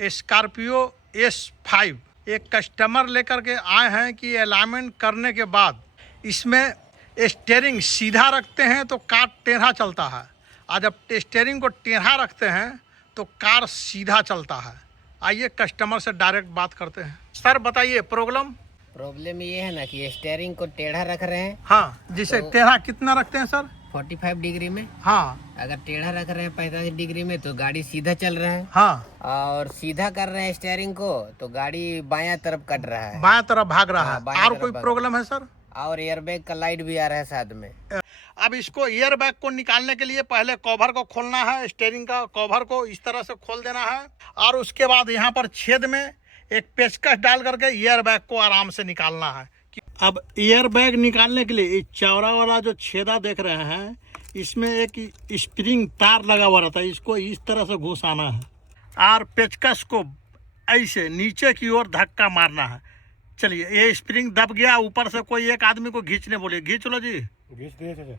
Scorpio S5 एक customer लेकर के आए हैं कि अलाइनमेंट करने के बाद इसमें स्टीयरिंग सीधा रखते हैं तो कार टेढ़ा चलता है, और जब स्टीयरिंग को टेढ़ा रखते हैं तो कार सीधा चलता है। आइए कस्टमर से डायरेक्ट बात करते हैं। सर बताइए प्रॉब्लम ये है ना कि स्टीयरिंग को टेढ़ा रख रहे हैं। हाँ, जिसे तो टेढ़ा कितना रखते हैं सर? 45 डिग्री में। हाँ, अगर टेढ़ा रख रहे हैं 45 डिग्री में तो गाड़ी सीधा चल रहा है। हाँ, और सीधा कर रहे हैं स्टीयरिंग को तो गाड़ी बायां तरफ कट रहा है, बायां तरफ भाग रहा है। बायां और कोई प्रॉब्लम है सर? और एयरबैग का लाइट भी आ रहा है साथ में। अब इसको एयर बैग को निकालने के लिए पहले कवर को खोलना है, स्टीयरिंग का कवर को इस तरह से खोल देना है, और उसके बाद यहाँ पर छेद में एक पेचकस डाल करके एयर बैग को आराम से निकालना है। अब एयर बैग निकालने के लिए चौड़ा वाला जो छेदा देख रहे हैं, इसमें एक स्प्रिंग तार लगा हुआ रहता है, इसको इस तरह से घुसाना है और पेचकस को ऐसे नीचे की ओर धक्का मारना है। चलिए, ये स्प्रिंग दब गया, ऊपर से कोई एक आदमी को खींचने बोलिए, खींच लो जी। घिस दिए।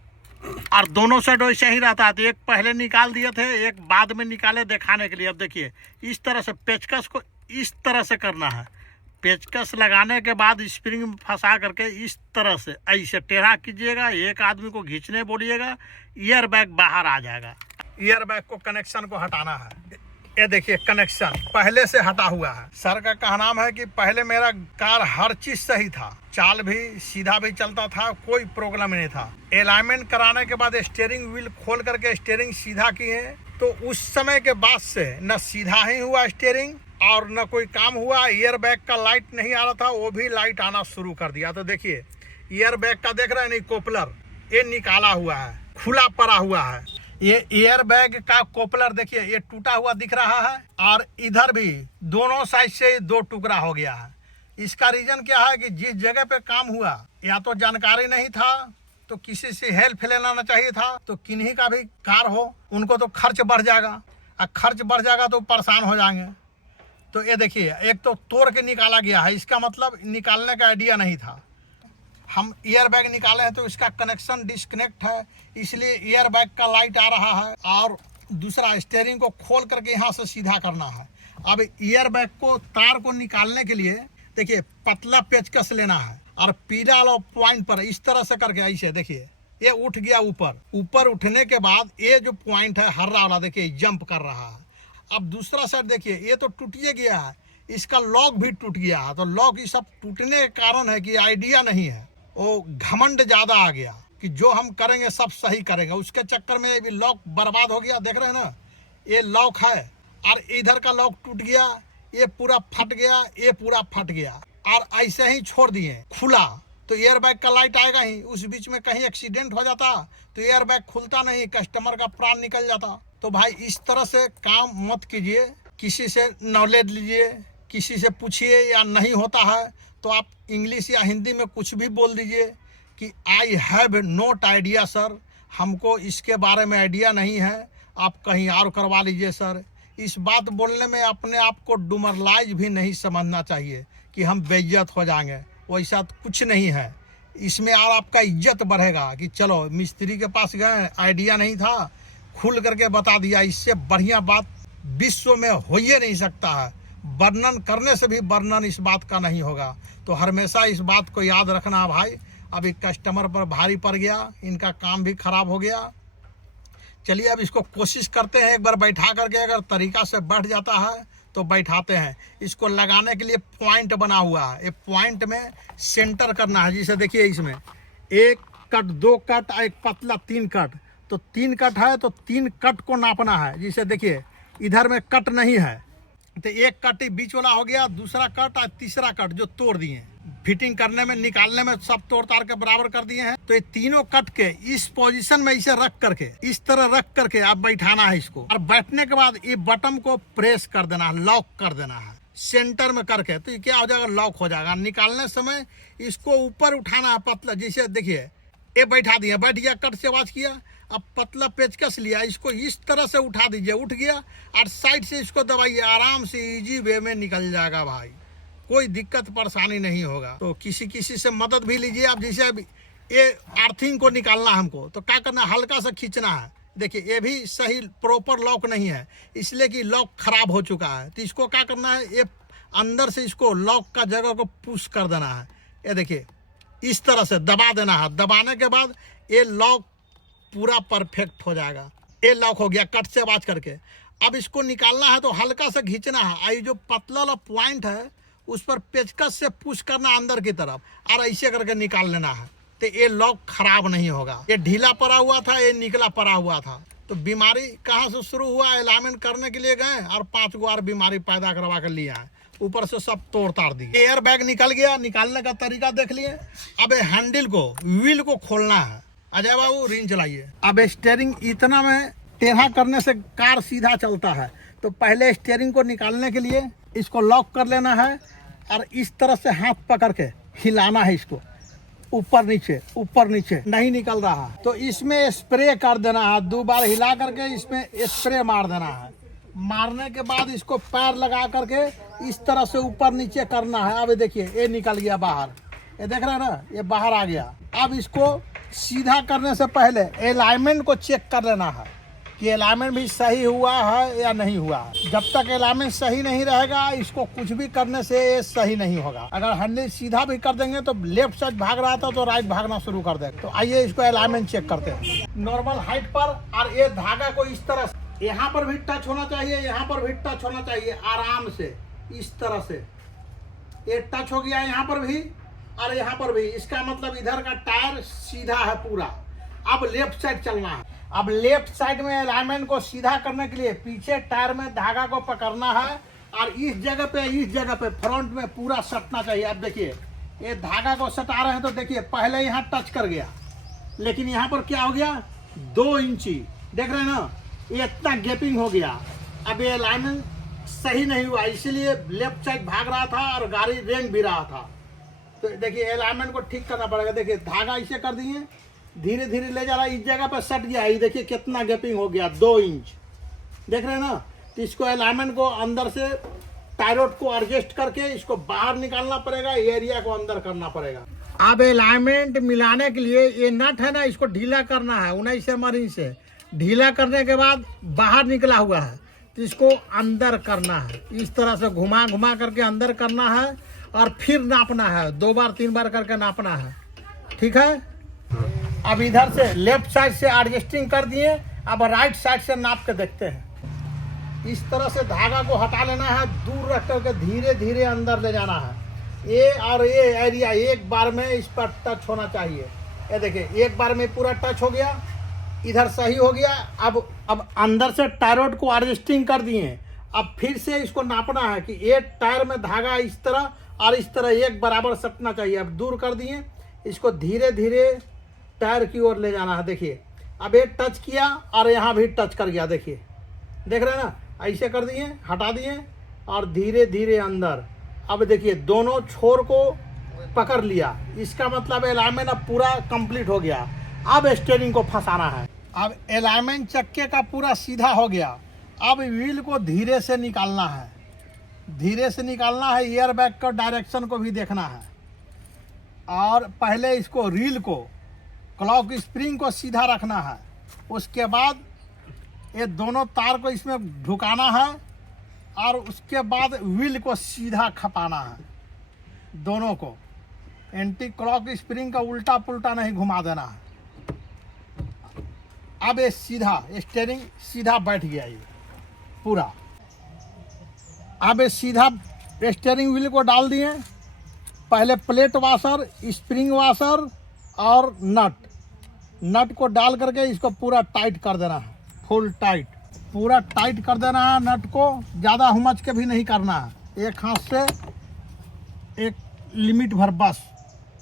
और दोनों साइड वैसे ही रहता है, तो एक पहले निकाल दिए थे, एक बाद में निकाले दिखाने के लिए। अब देखिए, इस तरह से पेचकस को इस तरह से करना है। पेचकस लगाने के बाद स्प्रिंग में फंसा करके इस तरह से ऐसे टेढ़ा कीजिएगा, एक आदमी को खींचने बोलिएगा, एयर बैग बाहर आ जाएगा। एयर बैग को कनेक्शन को हटाना है। ये देखिए, कनेक्शन पहले से हटा हुआ है। सर का कहना है कि पहले मेरा कार हर चीज सही था, चाल भी सीधा भी चलता था, कोई प्रॉब्लम नहीं था। अलाइनमेंट कराने के बाद स्टीयरिंग व्हील खोल करके स्टीयरिंग सीधा किए, तो उस समय के बाद से न सीधा ही हुआ स्टीयरिंग और न कोई काम हुआ। एयर बैग का लाइट नहीं आ रहा था, वो भी लाइट आना शुरू कर दिया। तो देखिए, एयर बैग का देख रहे हैं नहीं, कोपलर ये निकाला हुआ है, खुला पड़ा हुआ है। ये एयर बैग का कोपलर देखिए, ये टूटा हुआ दिख रहा है, और इधर भी दोनों साइड से 2 टुकड़ा हो गया है। इसका रीजन क्या है कि जिस जगह पे काम हुआ, या तो जानकारी नहीं था, तो किसी से हेल्प लेना चाहिए था, तो किन्हीं का भी कार हो उनको तो खर्च बढ़ जाएगा, और खर्च बढ़ जाएगा तो परेशान हो जाएंगे। तो ये देखिए, एक तो तोड़ के निकाला गया है, इसका मतलब निकालने का आइडिया नहीं था। हम एयर बैग निकाले हैं तो इसका कनेक्शन डिस्कनेक्ट है, इसलिए एयर बैग का लाइट आ रहा है। और दूसरा, स्टीयरिंग को खोल करके यहाँ से सीधा करना है। अब एयर बैग को तार को निकालने के लिए देखिए, पतला पेचकस लेना है, और पीला वाला पॉइंट पर इस तरह से करके ऐसे देखिए, ये उठ गया ऊपर उठने के बाद ये जो पॉइंट है हरा वाला देखिए जंप कर रहा है। अब दूसरा साइड देखिए, ये तो टूटिए गया है, इसका लॉक भी टूट गया है। तो लॉक ये सब टूटने के कारण है कि आइडिया नहीं है, वो घमंड ज्यादा आ गया कि जो हम करेंगे सब सही करेंगे, उसके चक्कर में ये भी लॉक बर्बाद हो गया। देख रहे हैं ना, ये लॉक है, और इधर का लॉक टूट गया, ये पूरा फट गया, ये पूरा फट गया, और ऐसे ही छोड़ दिए खुला, तो एयर बैग का लाइट आएगा ही। उस बीच में कहीं एक्सीडेंट हो जाता तो एयर बैग खुलता नहीं, कस्टमर का प्राण निकल जाता। तो भाई, इस तरह से काम मत कीजिए, किसी से नॉलेज लीजिए, किसी से पूछिए, या नहीं होता है तो आप इंग्लिश या हिंदी में कुछ भी बोल दीजिए कि I have note idea sir, हमको इसके बारे में आइडिया नहीं है, आप कहीं और करवा लीजिए सर। इस बात बोलने में अपने आप को डुमरलाइज भी नहीं समझना चाहिए कि हम बेइज्जत हो जाएंगे, वैसा कुछ नहीं है। इसमें और आपका इज्जत बढ़ेगा कि चलो मिस्त्री के पास गए, आइडिया नहीं था, खुल करके बता दिया। इससे बढ़िया बात विश्व में हो ही नहीं सकता है, वर्णन करने से भी वर्णन इस बात का नहीं होगा। तो हमेशा इस बात को याद रखना भाई। अभी कस्टमर पर भारी पड़ गया, इनका काम भी खराब हो गया। चलिए, अब इसको कोशिश करते हैं, एक बार बैठा करके, अगर तरीका से बैठ जाता है तो बैठाते हैं। इसको लगाने के लिए पॉइंट बना हुआ है, ये पॉइंट में सेंटर करना है। जैसे देखिए, इसमें 1 कट 2 कट, एक पतला 3 कट, तो 3 कट है तो 3 कट को नापना है। जैसे देखिए, इधर में कट नहीं है, तो 1 कट बीच वाला हो गया, दूसरा कट और तीसरा कट जो तोड़ दिए, फिटिंग करने में निकालने में सब तोड़ तार के बराबर कर दिए हैं। तो ये तीनों कट के इस पोजीशन में इसे रख करके, इस तरह रख करके आप बैठाना है इसको, और बैठने के बाद ये बटन को प्रेस कर देना है, लॉक कर देना है सेंटर में करके। तो ये क्या हो जाएगा, लॉक हो जाएगा। निकालने समय इसको ऊपर उठाना है पतला, जैसे देखिए ये बैठा दिया, बैठ गया, कट से आवाज किया, अब पतला पेचकस लिया, इसको इस तरह से उठा दीजिए, उठ गया, और साइड से इसको दबाइए, आराम से इजी वे में निकल जाएगा भाई, कोई दिक्कत परेशानी नहीं होगा। तो किसी से मदद भी लीजिए आप। जैसे अब ये अर्थिंग को निकालना हमको, तो क्या करना है, हल्का सा खींचना है, देखिए ये भी सही प्रॉपर लॉक नहीं है, इसलिए कि लॉक खराब हो चुका है। तो इसको क्या करना है, ये अंदर से इसको लॉक का जगह को पुश कर देना है। ये देखिए इस तरह से दबा देना है। दबाने के बाद ये लॉक पूरा परफेक्ट हो जाएगा। ये लॉक हो गया कट से आवाज करके। अब इसको निकालना है तो हल्का सा खींचना है, आई जो पतला वाला पॉइंट है उस पर पेचकस से पुश करना अंदर की तरफ और ऐसे करके निकाल लेना है। तो ये लॉक खराब नहीं होगा। ये ढीला पड़ा हुआ था, ये निकला पड़ा हुआ था। तो बीमारी कहाँ से शुरू हुआ, अलाइनमेंट करने के लिए गए और 5 गो और बीमारी पैदा करवा कर लिए हैं, ऊपर से सब तोड़ ताड़ दिए। एयर बैग निकल गया, निकालने का तरीका देख लिए। अब हैंडल को व्हील को खोलना है। अजय बाबू रिंच चलाइए। अब स्टीयरिंग इतना में टेढ़ा करने से कार सीधा चलता है। तो पहले स्टीयरिंग को निकालने के लिए इसको लॉक कर लेना है और इस तरह से हाथ पकड़ के हिलाना है इसको, ऊपर नीचे नहीं निकल रहा है तो इसमें स्प्रे कर देना है। 2 बार हिला करके इसमें स्प्रे मार देना है। मारने के बाद इसको पैर लगा करके इस तरह से ऊपर नीचे करना है। अब देखिए ये निकल गया बाहर, ये देख रहे हैं ना, ये बाहर आ गया। अब इसको सीधा करने से पहले अलाइनमेंट को चेक कर लेना है कि अलाइनमेंट भी सही हुआ है या नहीं हुआ है। जब तक अलाइनमेंट सही नहीं रहेगा इसको कुछ भी करने से ये सही नहीं होगा। अगर हैंडल सीधा भी कर देंगे तो लेफ्ट साइड भाग रहा था तो राइट भागना शुरू कर देगा। तो आइए इसको अलाइनमेंट चेक करते हैं। नॉर्मल हाइट पर और ये धागा को इस तरह से यहाँ पर भी टच होना चाहिए, यहाँ पर भी टच होना चाहिए आराम से, इस तरह से। ये टच हो गया यहाँ पर भी और यहाँ पर भी। इसका मतलब इधर का टायर सीधा है पूरा। अब लेफ्ट साइड चलना है। अब लेफ्ट साइड में अलाइनमेंट को सीधा करने के लिए पीछे टायर में धागा को पकड़ना है और इस जगह पे फ्रंट में पूरा सटना चाहिए। अब देखिए ये धागा को सटा रहे हैं तो देखिए पहले यहाँ टच कर गया, लेकिन यहाँ पर क्या हो गया, 2 इंची, देख रहे हैं ना, ये इतना गैपिंग हो गया। अब ये अलाइनमेंट सही नहीं हुआ, इसीलिए लेफ्ट साइड भाग रहा था और गाड़ी रेंग भी रहा था। तो देखिए अलाइनमेंट को ठीक करना पड़ेगा। देखिए धागा ऐसे कर दिए, धीरे धीरे ले जा रहा है, इस जगह पर सट गया। ये देखिए कितना गैपिंग हो गया, 2 इंच, देख रहे हैं ना। तो इसको अलाइनमेंट को अंदर से टायरोड को एडजस्ट करके इसको बाहर निकालना पड़ेगा, एरिया को अंदर करना पड़ेगा। अब अलाइनमेंट मिलाने के लिए ये नट है ना, इसको ढीला करना है 19 एम इंच से। ढीला करने के बाद बाहर निकला हुआ है तो इसको अंदर करना है, इस तरह से घुमा घुमा करके अंदर करना है और फिर नापना है, 2 बार 3 बार करके नापना है, ठीक है। अब इधर से लेफ्ट साइड से एडजस्टिंग कर दिए, अब राइट साइड से नाप के देखते हैं। इस तरह से धागा को हटा लेना है, दूर रख करके धीरे धीरे अंदर ले जाना है। ये और ये एरिया एक बार में इस पर टच होना चाहिए। ये देखिए एक बार में पूरा टच हो गया, इधर सही हो गया। अब अंदर से टायरोड को एडजस्टिंग कर दिए। अब फिर से इसको नापना है कि एक टायर में धागा इस तरह और इस तरह एक बराबर सटना चाहिए। अब दूर कर दिए, इसको धीरे धीरे टायर की ओर ले जाना है। देखिए अब ये टच किया और यहाँ भी टच कर गया, देखिए देख रहे हैं ना, ऐसे कर दिए, हटा दिए और धीरे धीरे अंदर। अब देखिए दोनों छोर को पकड़ लिया, इसका मतलब अलाइनमेंट अब पूरा कंप्लीट हो गया। अब स्टीयरिंग को फंसाना है। अब अलाइनमेंट चक्के का पूरा सीधा हो गया। अब व्हील को धीरे से निकालना है, धीरे से निकालना है। एयर बैग का डायरेक्शन को भी देखना है और पहले इसको रील को, क्लॉक स्प्रिंग को सीधा रखना है। उसके बाद ये दोनों तार को इसमें ढुकाना है और उसके बाद व्हील को सीधा खपाना है, दोनों को। एंटी क्लॉक स्प्रिंग का उल्टा पुल्टा नहीं घुमा देना है। अब ये सीधा स्टीयरिंग सीधा बैठ गया ये पूरा। अब ये सीधा स्टीयरिंग व्हील को डाल दिए। पहले प्लेट वाशर, स्प्रिंग वाशर और नट को डाल करके इसको पूरा टाइट कर देना है, फुल टाइट, पूरा टाइट कर देना है। नट को ज़्यादा हुमच के भी नहीं करना है, एक हाथ से एक लिमिट भर बस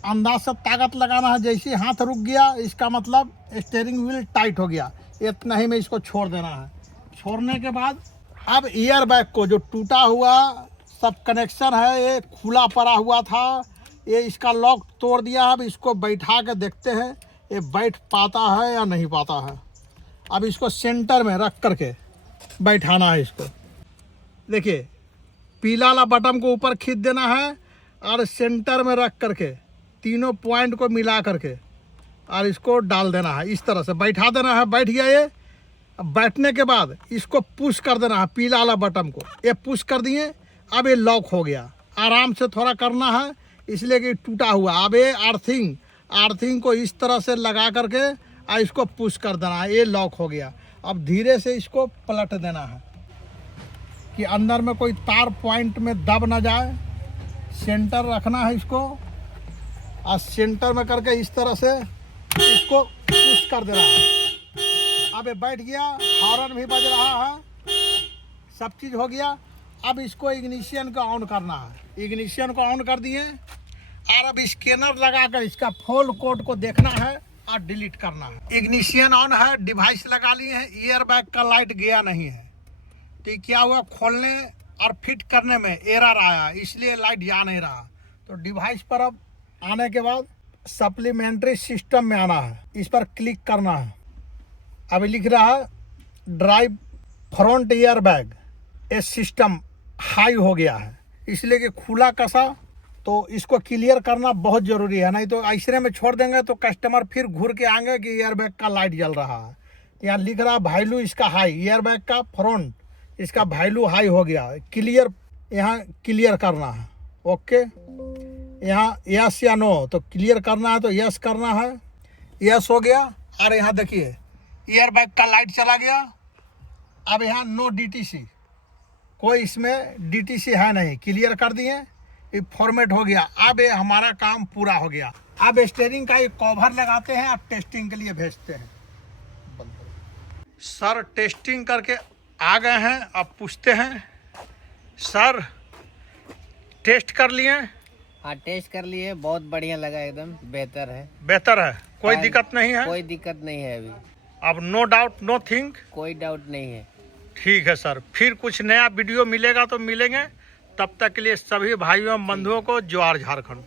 अंदाज से ताकत लगाना है। जैसे हाथ रुक गया इसका मतलब स्टीयरिंग व्हील टाइट हो गया, इतना ही में इसको छोड़ देना है। छोड़ने के बाद अब एयर बैग को जो टूटा हुआ सब कनेक्शन है, ये खुला पड़ा हुआ था, ये इसका लॉक तोड़ दिया। अब इसको बैठा के देखते हैं ये बैठ पाता है या नहीं पाता है। अब इसको सेंटर में रख करके बैठाना है इसको। देखिए पीला वाला बटन को ऊपर खींच देना है और सेंटर में रख करके तीनों पॉइंट को मिला करके और इसको डाल देना है, इस तरह से बैठा देना है। बैठ गया ये। अब बैठने के बाद इसको पुश कर देना है, पीला वाला बटन को, ये पुश कर दिए। अब ये लॉक हो गया। आराम से थोड़ा करना है इसलिए कि टूटा हुआ। अब ये अर्थिंग को इस तरह से लगा करके और इसको पुश कर देना है, ये लॉक हो गया। अब धीरे से इसको पलट देना है कि अंदर में कोई तार पॉइंट में दब ना जाए। सेंटर रखना है इसको और सेंटर में करके इस तरह से इसको पुश कर देना है। अब ये बैठ गया, हॉर्न भी बज रहा है, सब चीज़ हो गया। अब इसको इग्निशन को ऑन करना है। इग्निशन को ऑन कर दिए और अब स्कैनर लगाकर इसका फुल कोड को देखना है और डिलीट करना है। इग्निशन ऑन है, डिवाइस लगा लिए हैं, ईयर बैग का लाइट गया नहीं है। तो क्या हुआ, खोलने और फिट करने में एरर आया, इसलिए लाइट जा नहीं रहा। तो डिवाइस पर अब आने के बाद सप्लीमेंट्री सिस्टम में आना है, इस पर क्लिक करना है। अभी लिख रहा है ड्राइव फ्रंट ईयर बैग, ये सिस्टम हाई हो गया है, इसलिए कि खुला कसा। तो इसको क्लियर करना बहुत ज़रूरी है, नहीं तो ऐसे में छोड़ देंगे तो कस्टमर फिर घूर के आएंगे कि ईयर बैग का लाइट जल रहा है। यहाँ लिख रहा है वैल्यू इसका हाई, ईयर बैग का फ्रंट इसका वैल्यू हाई हो गया, क्लियर, यहाँ क्लियर करना है। ओके, यहाँ यस या नो, तो क्लियर करना है तो यस करना है, यस हो गया। और यहाँ देखिए ईयर बैग का लाइट चला गया। अब यहाँ नो DTC, कोई इसमें DTC है नहीं, क्लियर कर दिए, ये फॉर्मेट हो गया। अब ये हमारा काम पूरा हो गया। अब स्टीयरिंग का एक कवर लगाते हैं और टेस्टिंग के लिए भेजते हैं। सर टेस्टिंग करके आ गए हैं, अब पूछते हैं सर टेस्ट कर लिए? हाँ, टेस्ट कर लिए, बहुत बढ़िया लगा, एकदम बेहतर है। बेहतर है, कोई दिक्कत नहीं है? कोई दिक्कत नहीं है अभी। अब नो डाउट नो थिंक? कोई डाउट नहीं है। ठीक है सर, फिर कुछ नया वीडियो मिलेगा तो मिलेंगे। तब तक के लिए सभी भाइयों बंधुओं को जोहार झारखंड।